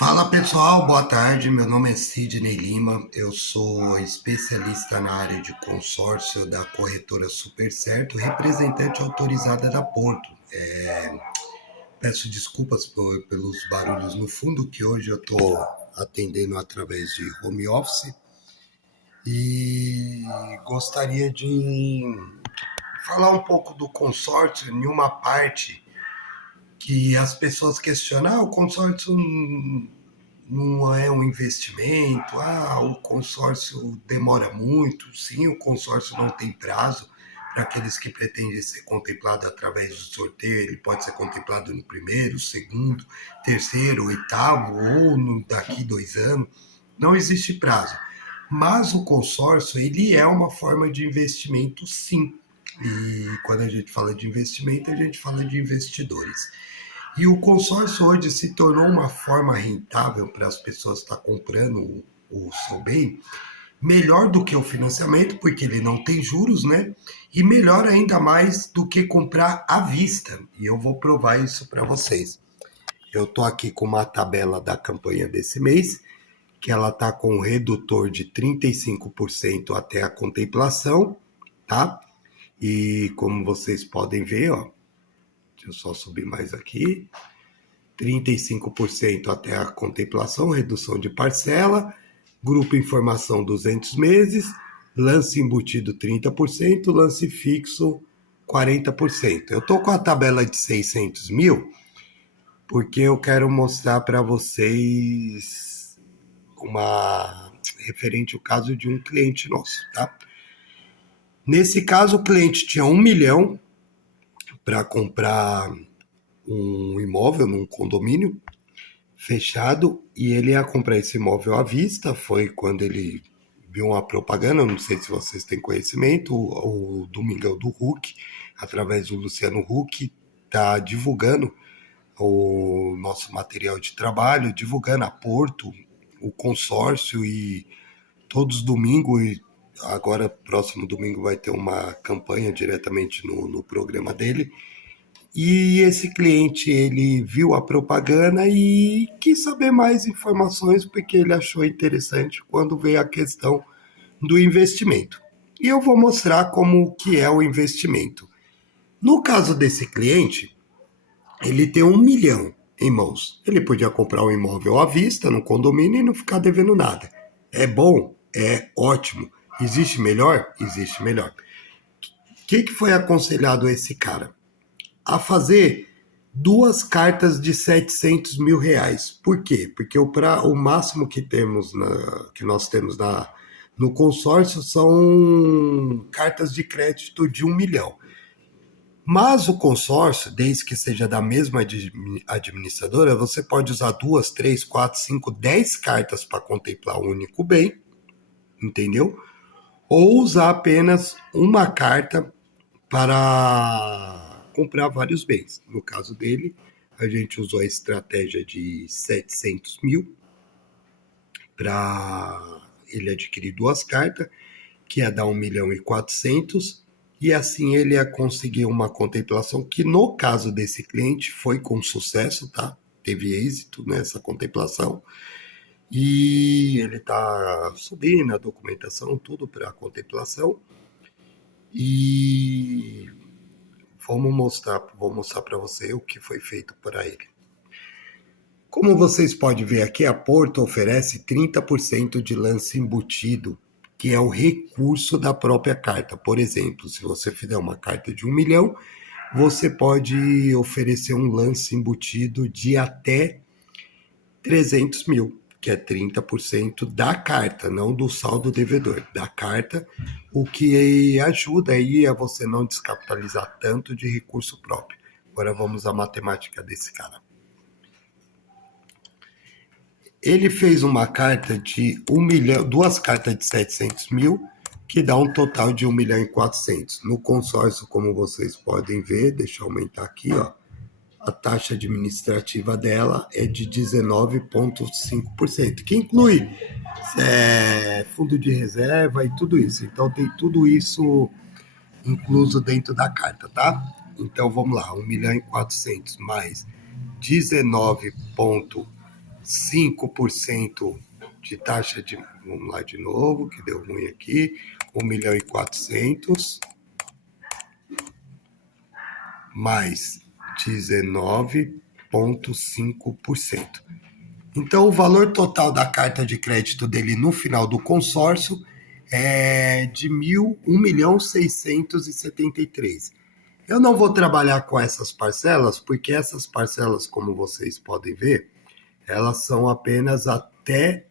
Fala pessoal, boa tarde. Meu nome é Sidney Lima, eu sou especialista na área de consórcio da corretora Super Certo, representante autorizada da Porto. Peço desculpas pelos barulhos no fundo, que hoje eu estou atendendo através de home office e gostaria de falar um pouco do consórcio em uma parte que as pessoas questionam: o consórcio não é um investimento, o consórcio demora muito. Sim, o consórcio não tem prazo. Para aqueles que pretendem ser contemplado através do sorteio, ele pode ser contemplado no primeiro, segundo, terceiro, oitavo ou daqui 2 anos. Não existe prazo. Mas o consórcio, ele é uma forma de investimento, sim. E quando a gente fala de investimento, a gente fala de investidores. E o consórcio hoje se tornou uma forma rentável para as pessoas estar comprando o seu bem, melhor do que o financiamento, porque ele não tem juros, né? E melhor ainda mais do que comprar à vista. E eu vou provar isso para vocês. Eu estou aqui com uma tabela da campanha desse mês, que ela está com um redutor de 35% até a contemplação, tá? E como vocês podem ver, ó, deixa eu só subir mais aqui. 35% até a contemplação, redução de parcela, grupo informação 200 meses, lance embutido 30%, lance fixo 40%. Eu estou com a tabela de 600 mil porque eu quero mostrar para vocês uma referente ao caso de um cliente nosso, tá? Nesse caso, o cliente tinha 1 milhão para comprar um imóvel num condomínio fechado e ele ia comprar esse imóvel à vista. Foi quando ele viu uma propaganda, não sei se vocês têm conhecimento, o Domingão do Huck, através do Luciano Huck, está divulgando o nosso material de trabalho, divulgando a Porto, o consórcio, e todos os domingos, e agora próximo domingo vai ter uma campanha diretamente no programa dele. E esse cliente, ele viu a propaganda e quis saber mais informações porque ele achou interessante quando veio a questão do investimento. E eu vou mostrar como que é o investimento. No caso desse cliente, ele tem 1 milhão em mãos. Ele podia comprar um imóvel à vista no condomínio e não ficar devendo nada. É bom? É ótimo. Existe melhor? Existe melhor. O que foi aconselhado a esse cara? A fazer 2 cartas de 700 mil reais. Por quê? Porque o máximo que nós temos no consórcio são cartas de crédito de 1 milhão. Mas o consórcio, desde que seja da mesma administradora, você pode usar 2, 3, 4, 5, 10 cartas para contemplar um único bem, entendeu? Ou usar apenas uma carta para comprar vários bens. No caso dele, a gente usou a estratégia de 700 mil para ele adquirir 2 cartas, que ia dar 1 milhão e 400, e assim ele ia conseguir uma contemplação que, no caso desse cliente, foi com sucesso, tá? Teve êxito nessa contemplação. E ele está subindo a documentação, tudo para a contemplação. E vou mostrar para você o que foi feito para ele. Como vocês podem ver aqui, a Porto oferece 30% de lance embutido, que é o recurso da própria carta. Por exemplo, se você fizer uma carta de 1 milhão, você pode oferecer um lance embutido de até 300 mil, que é 30% da carta, não do saldo devedor, da carta, o que ajuda aí a você não descapitalizar tanto de recurso próprio. Agora vamos à matemática desse cara. Ele fez uma carta de 1 milhão, 2 cartas de 700 mil, que dá um total de 1 milhão e 400. No consórcio, como vocês podem ver, deixa eu aumentar aqui, ó, a taxa administrativa dela é de 19,5%, que inclui fundo de reserva e tudo isso. Então tem tudo isso incluso dentro da carta, tá? Então vamos lá, 1 milhão e 400 mais 19,5%, 5% de taxa de... Vamos lá de novo, que deu ruim aqui. 1.400.000 mais 19,5%. Então, o valor total da carta de crédito dele no final do consórcio é de 1.673.000. Eu não vou trabalhar com essas parcelas, porque essas parcelas, como vocês podem ver, elas são apenas até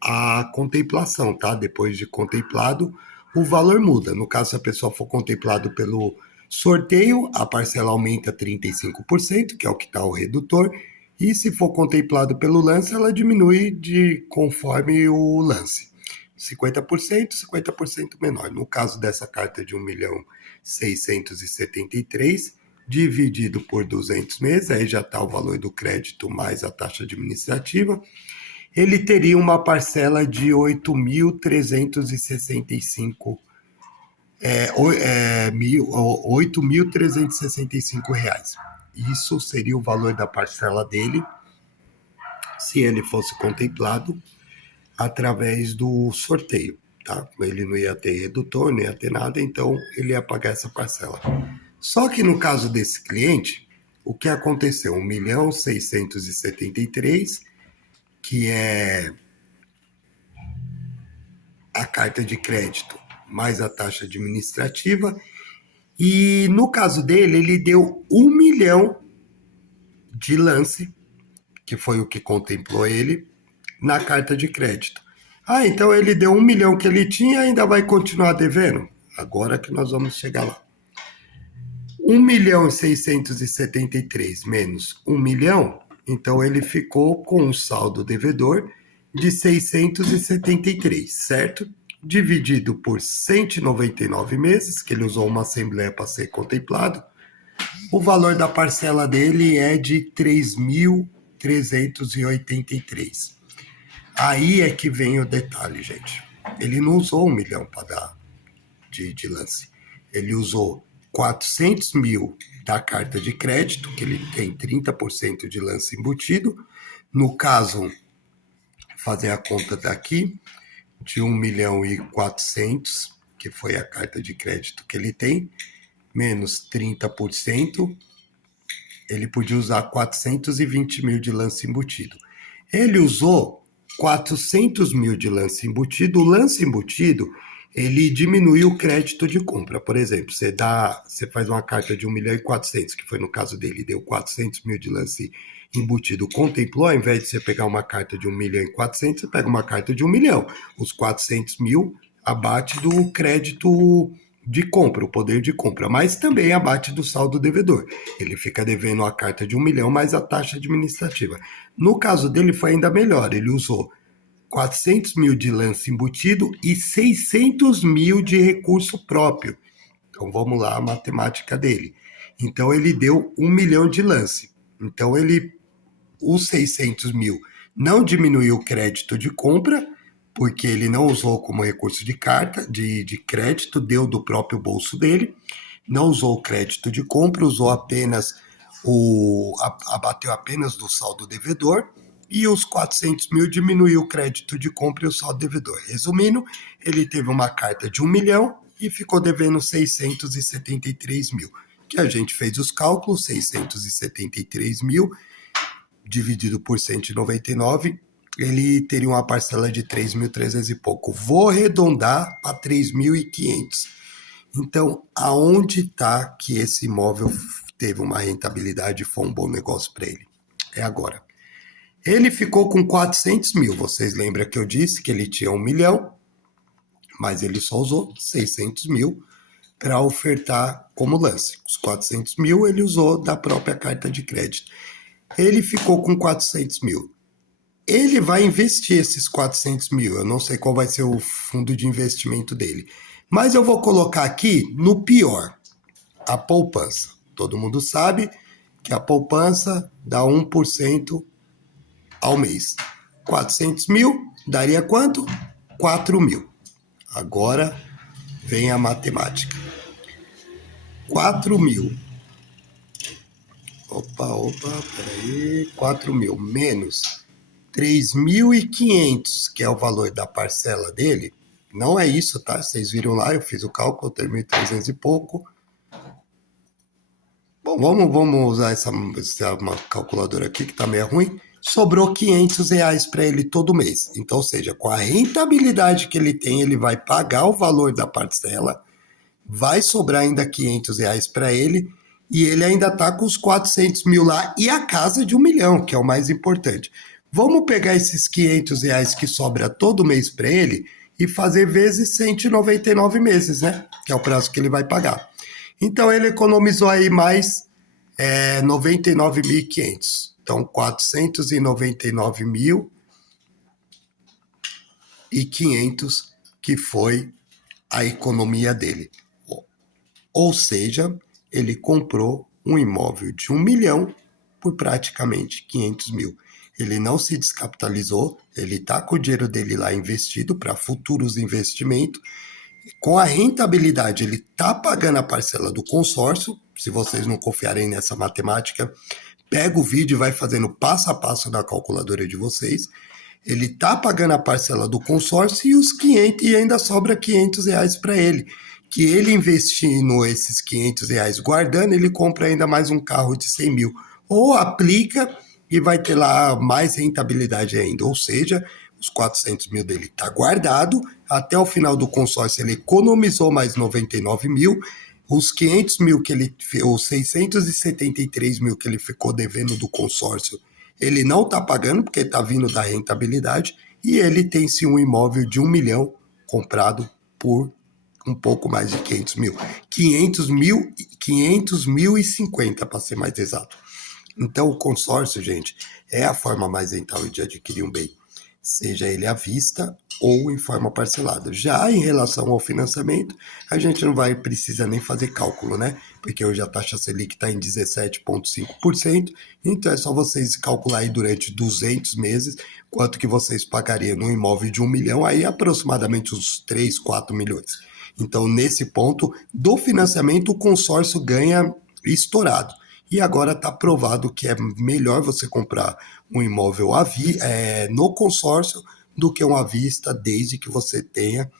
a contemplação, tá? Depois de contemplado, o valor muda. No caso, se a pessoa for contemplado pelo sorteio, a parcela aumenta 35%, que é o que está o redutor, e se for contemplado pelo lance, ela diminui conforme o lance. 50%, 50% menor. No caso dessa carta de 1.673.000, dividido por 200 meses, aí já está o valor do crédito mais a taxa administrativa, ele teria uma parcela de 8.365 reais. Isso seria o valor da parcela dele se ele fosse contemplado através do sorteio, tá? Ele não ia ter redutor, não ia ter nada, então ele ia pagar essa parcela. Só que no caso desse cliente, o que aconteceu? 1.673.000, que é a carta de crédito mais a taxa administrativa, e no caso dele, ele deu 1 milhão de lance, que foi o que contemplou ele, na carta de crédito. Ah, então ele deu 1 milhão que ele tinha e ainda vai continuar devendo? Agora que nós vamos chegar lá. 1.673.000 menos 1 milhão, então ele ficou com um saldo devedor de 673, certo? Dividido por 199 meses, que ele usou uma assembleia para ser contemplado, o valor da parcela dele é de 3.383. Aí é que vem o detalhe, gente. Ele não usou 1 milhão para dar de lance. Ele usou 400.000 da carta de crédito, que ele tem 30% de lance embutido. No caso, fazer a conta daqui, de 1.400.000, que foi a carta de crédito que ele tem, menos 30%, ele podia usar 420.000 de lance embutido. Ele usou 400.000 de lance embutido. O lance embutido, ele diminui o crédito de compra. Por exemplo, você faz uma carta de 1.400.000, que foi no caso dele, deu 400.000 de lance embutido, contemplou, ao invés de você pegar uma carta de 1.400.000, você pega uma carta de 1 milhão. Os 400.000 abate do crédito de compra, o poder de compra, mas também abate do saldo devedor. Ele fica devendo a carta de 1 milhão mais a taxa administrativa. No caso dele foi ainda melhor, ele usou 400.000 de lance embutido e 600.000 de recurso próprio. Então vamos lá, a matemática dele. Então ele deu 1 milhão de lance. Então os 600.000 não diminuiu o crédito de compra, porque ele não usou como recurso de carta, de crédito, deu do próprio bolso dele, não usou o crédito de compra, usou apenas abateu apenas do saldo devedor, e os 400.000 diminuiu o crédito de compra e o saldo devedor. Resumindo, ele teve uma carta de 1 milhão e ficou devendo 673.000, que a gente fez os cálculos, 673.000 dividido por 199, ele teria uma parcela de 3.300 e pouco. Vou arredondar para 3.500. Então, aonde está que esse imóvel teve uma rentabilidade e foi um bom negócio para ele? É agora. Ele ficou com 400.000. Vocês lembram que eu disse que ele tinha 1 milhão, mas ele só usou 600.000 para ofertar como lance. Os 400.000 ele usou da própria carta de crédito. Ele ficou com 400.000. Ele vai investir esses 400.000. Eu não sei qual vai ser o fundo de investimento dele. Mas eu vou colocar aqui no pior, a poupança. Todo mundo sabe que a poupança dá 1% ao mês. 400.000 daria quanto? 4.000. Agora vem a matemática. 4.000. Peraí. 4.000 menos 3.500, que é o valor da parcela dele, não é isso, tá? Vocês viram lá, eu fiz o cálculo, 3.300 e pouco. Bom, vamos usar uma calculadora aqui que tá meio ruim. Sobrou R$ 500 para ele todo mês. Então, ou seja, com a rentabilidade que ele tem, ele vai pagar o valor da parcela, vai sobrar ainda R$ 500 para ele, e ele ainda tá com os 400 mil lá e a casa de 1 milhão, que é o mais importante. Vamos pegar esses R$ 500 que sobra todo mês para ele e fazer vezes 199 meses, né? Que é o prazo que ele vai pagar. Então ele economizou aí mais 99.500. Então 499.500 que foi a economia dele. Ou seja, ele comprou um imóvel de 1 milhão por praticamente 500 mil. Ele não se descapitalizou, ele está com o dinheiro dele lá investido para futuros investimentos. Com a rentabilidade, ele está pagando a parcela do consórcio. Se vocês não confiarem nessa matemática, pega o vídeo e vai fazendo passo a passo na calculadora de vocês. Ele está pagando a parcela do consórcio e os 500, e ainda sobra R$ 500 para ele. Que ele investindo esses R$ 500 guardando, ele compra ainda mais um carro de 100 mil. Ou aplica e vai ter lá mais rentabilidade ainda. Ou seja, os 400 mil dele está guardado. Até o final do consórcio ele economizou mais 99 mil. Os 500 mil que ele, os 673 mil que ele ficou devendo do consórcio, ele não está pagando porque está vindo da rentabilidade, e ele tem sim um imóvel de 1 milhão comprado por um pouco mais de 500 mil. 500.050 para ser mais exato. Então o consórcio, gente, é a forma mais rentável de adquirir um bem, seja ele à vista ou em forma parcelada. Já em relação ao financiamento, a gente não vai precisar nem fazer cálculo, né? Porque hoje a taxa Selic está em 17,5%, então é só vocês calcular aí durante 200 meses quanto que vocês pagariam num imóvel de 1 milhão, aí aproximadamente uns 3, 4 milhões. Então, nesse ponto do financiamento, o consórcio ganha estourado. E agora está provado que é melhor você comprar um imóvel no consórcio do que um à vista, desde que você tenha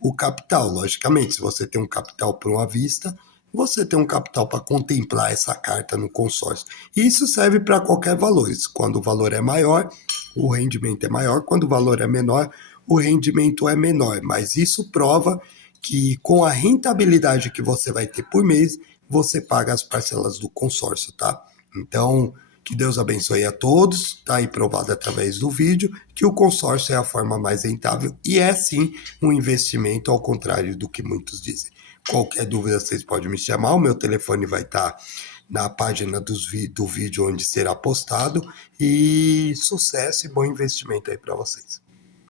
o capital. Logicamente, se você tem um capital para uma à vista, você tem um capital para contemplar essa carta no consórcio. E isso serve para qualquer valor. Quando o valor é maior, o rendimento é maior. Quando o valor é menor, o rendimento é menor. Mas isso prova que com a rentabilidade que você vai ter por mês, você paga as parcelas do consórcio, tá? Então, que Deus abençoe a todos, tá aí provado através do vídeo que o consórcio é a forma mais rentável e é sim um investimento, ao contrário do que muitos dizem. Qualquer dúvida vocês podem me chamar, o meu telefone vai estar na página do vídeo onde será postado, e sucesso e bom investimento aí para vocês.